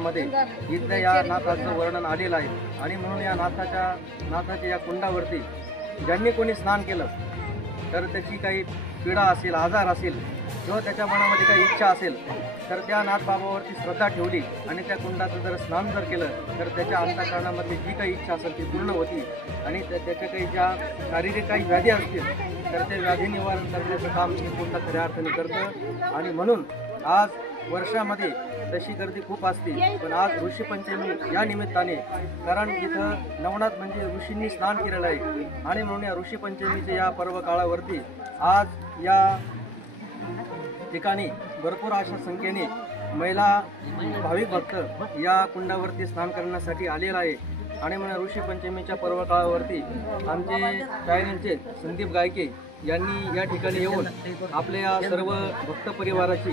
पुराणामध्ये इथल्या या नाथाचं वर्णन आलेलं आहे। आणि म्हणून या नाथाच्या या कुंडावरती ज्यांनी कोणी स्नान केलं तर त्याची काही पीडा असेल, आजार असेल किंवा त्याच्या मनामध्ये काही इच्छा असेल तर त्या नाथ बाबावरती श्रद्धा ठेवली आणि त्या कुंडाचं जर स्नान जर केलं तर त्याच्या अंतःकरणामधली जी काही इच्छा असेल ती पूर्ण होती आणि त्याच्या काही ज्या शारीरिक काही व्याधी असतील तर ते व्याधी निवारण करण्याचं काम हे कुंड खऱ्या अर्थाने करतं। आणि म्हणून आज वर्षामध्ये तशी गर्दी खूप असते, पण आज ऋषीपंचमी या निमित्ताने, कारण इथं नवनाथ म्हणजे ऋषींनी स्नान केलेलं आहे आणि म्हणून या ऋषीपंचमीच्या या पर्व काळावरती आज या ठिकाणी भरपूर अशा संख्येने महिला भाविक भक्त या कुंडावरती स्नान करण्यासाठी आलेला आहे। आणि म्हणून ऋषीपंचमीच्या पर्व काळावरती आमचे चॅनलचे संदीप गायके यांनी या ठिकाणी येऊन आपल्या सर्व भक्त परिवाराची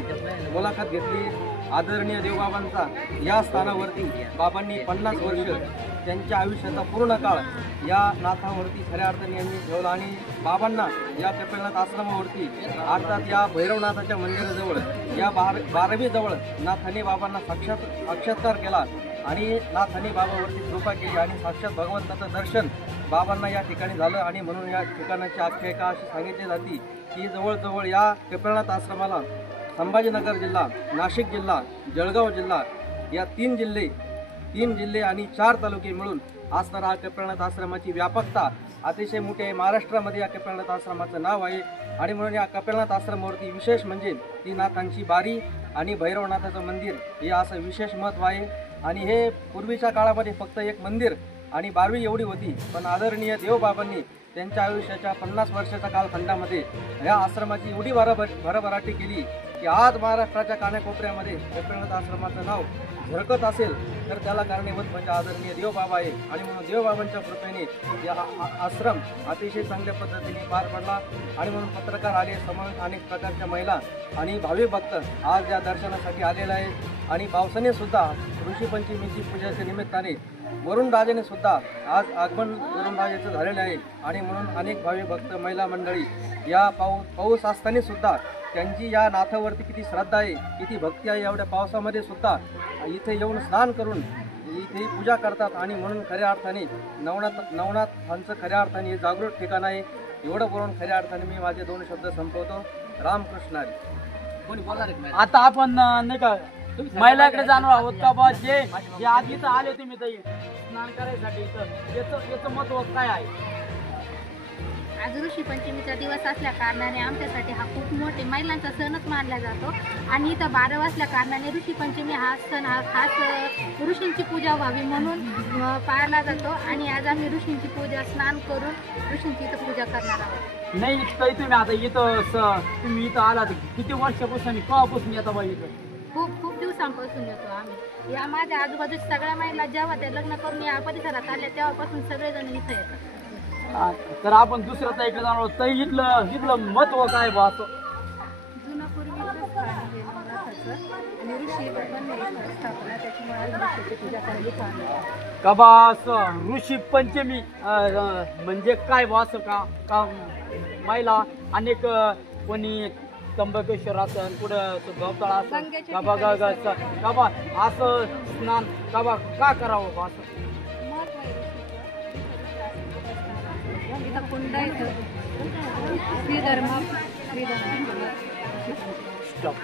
मुलाखत घेतली। आदरणीय देवबाबांचा या स्थानावरती बाबांनी 50 वर्ष त्यांच्या आयुष्याचा पूर्ण काळ या नाथावरती खऱ्या अर्थाने यांनी ठेवला आणि बाबांना या कपिलनाथ आश्रमावरती अर्थात या भैरवनाथाच्या मंदिराजवळ या बारवीजवळ नाथाने बाबांना साक्षात्कार केला आणि नाथाने बाबावरती कृपा केली आणि साक्षात भगवंताचं दर्शन बाबांना या ठिकाणी झालं। आणि म्हणून या ठिकाणाची आख्यायिका अशी सांगितली जाते की जवळजवळ या कपिलनाथ आश्रमाला संभाजीनगर जिल्हा, नाशिक जिल्हा, जळगाव जिल्हा या तीन जिल्हे आणि 4 तालुके मिळून असणारा कपिलनाथ आश्रमाची व्यापकता अतिशय मोठी आहे। महाराष्ट्रामध्ये या कपिलनाथ आश्रमाचं नाव आहे आणि म्हणून या कपिलनाथ आश्रमावरती विशेष म्हणजे ती नाथांची बारी आणि भैरवनाथाचं मंदिर हे असं विशेष महत्त्व आहे। आणि हे पूर्वीच्या काळामध्ये फक्त एक मंदिर आणि बारवी एवढी होती, पण आदरणीय देवबाबांनी त्यांच्या आयुष्याच्या 50 वर्षाच्या कालखंडामध्ये या आश्रमाची एवढी भरभराटी केली की आज महाराष्ट्राच्या कानाकोपऱ्यामध्ये कपिलनाथ आश्रमाचं नाव झळकत असेल तर त्याला कारणीभूत म्हणजे आदरणीय देवबाबा आहे। आणि म्हणून देवबाबांच्या कृपेने या आश्रम अतिशय चांगल्या पद्धतीने पार पडला आणि म्हणून पत्रकार आले, समोर अनेक प्रकारच्या महिला आणि भाविक भक्त आज या दर्शनासाठी आलेले आहेत। आणि पावसाने सुद्धा ऋषीपंचमीची पूजेच्या निमित्ताने वरुणराजाने सुद्धा आज आगमन वरुणराजाचं झालेलं आहे आणि म्हणून अनेक भाविक भक्त महिला मंडळी या पाऊस असताना सुद्धा त्यांची या नाथावरती किती श्रद्धा आहे, किती भक्ती आहे, एवढ्या पावसामध्ये सुद्धा इथे येऊन स्नान करून इथे पूजा करतात। आणि म्हणून खऱ्या अर्थाने नवनाथांचं खऱ्या अर्थाने हे जागृत ठिकाण आहे। एवढं बोलून खऱ्या अर्थाने मी माझे 2 शब्द संपवतो। रामकृष्ण हरी। कोणी बोलणार आहे? आता आपण नाही का महिलाकडे जाणार आहोत का बा, जे आधी तर आले तुम्ही तर स्नान करायसाठी याचं महत्व काय आहे? आज ऋषीपंचमीचा दिवस असल्या कारणाने आमच्यासाठी हा खूप मोठे महिलांचा सणच मानला जातो आणि इथं 12 असल्या कारणाने ऋषीपंचमी हा सण हा खास ऋषींची पूजा व्हावी म्हणून पाळला जातो। आणि आज आम्ही ऋषींची पूजा स्नान करून ऋषींची इथं पूजा करणार आहोत। नाही तुम्ही आता तुम्ही इथं आलात किती वर्षापासून, केव्हापासून येता बा इथं? खूप दिवसांपासून येतो आम्ही। या माझ्या आजूबाजूच्या सगळ्या महिला जेव्हा ते लग्न करून या परिसरात आल्या तेव्हापासून सगळेजण इथं येतात। तर आपण दुसऱ्या ताईकडे जाणार आहोत। ताई इथलं महत्व काय बा? असं जुनं पूर्वीचं स्थान आहे नवनाथाचं आणि ऋषी बनवलेली स्थापना, त्याच्यामुळे आज ऋषीची पूजा करायला का बा असं ऋषी पंचमी म्हणजे काय बा? असं का महिला अनेक कोणी त्र्यंबकेश्वर असं पुढं गवताळा असं का बा असं स्नान का करावं बा? असं कुंड श्री धर्म स्टॉप।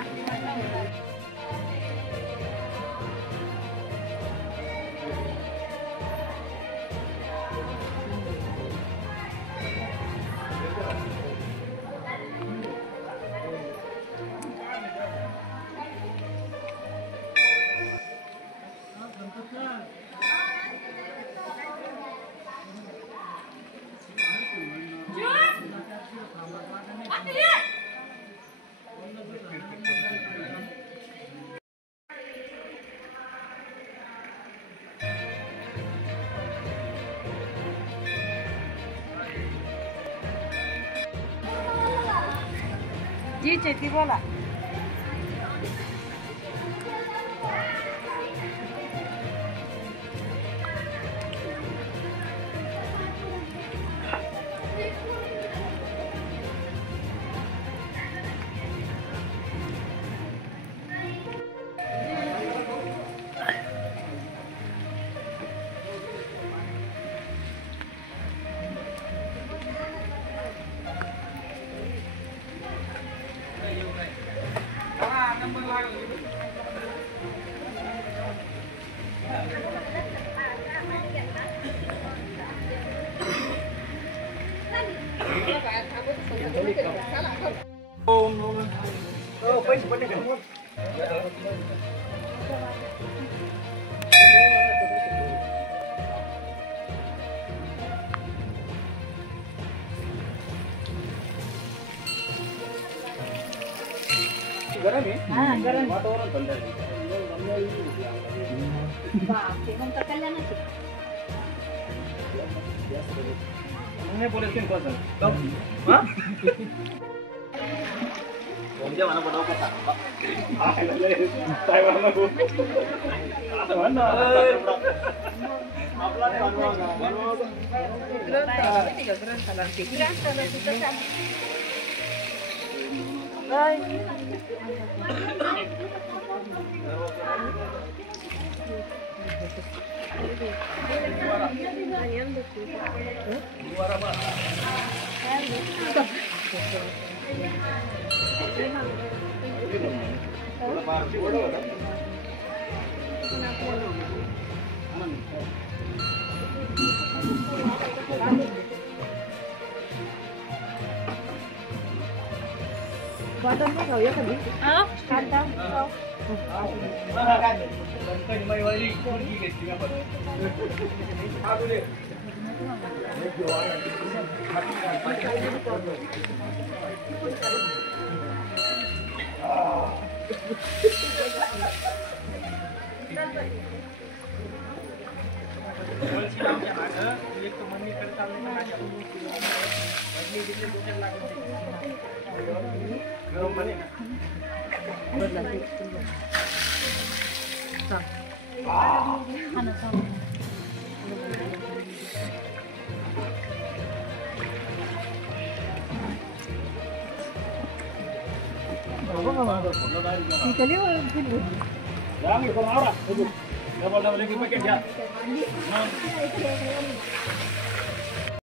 जी चेती बोला। पैसे पडले का? गरम आहे वातावरण थंड आहे. नाही बोलायचं नाही कसं? हा? कोणत्या म्हणा बनव कसा? काय म्हणा नको. असं म्हण ना. आपला नाही बनवा का? बनवा